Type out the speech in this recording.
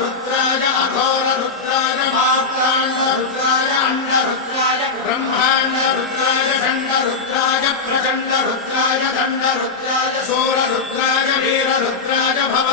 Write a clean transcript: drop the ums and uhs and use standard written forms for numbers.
रुद्राय अघोर रुद्राय मात्राण्ड रुद्राय अंड रुद्राय ब्रह्मांड रुद्राय खंड रुद्राय प्रचंड रुद्राय दंड रुद्राय शूर रुद्राय वीर रुद्राय भव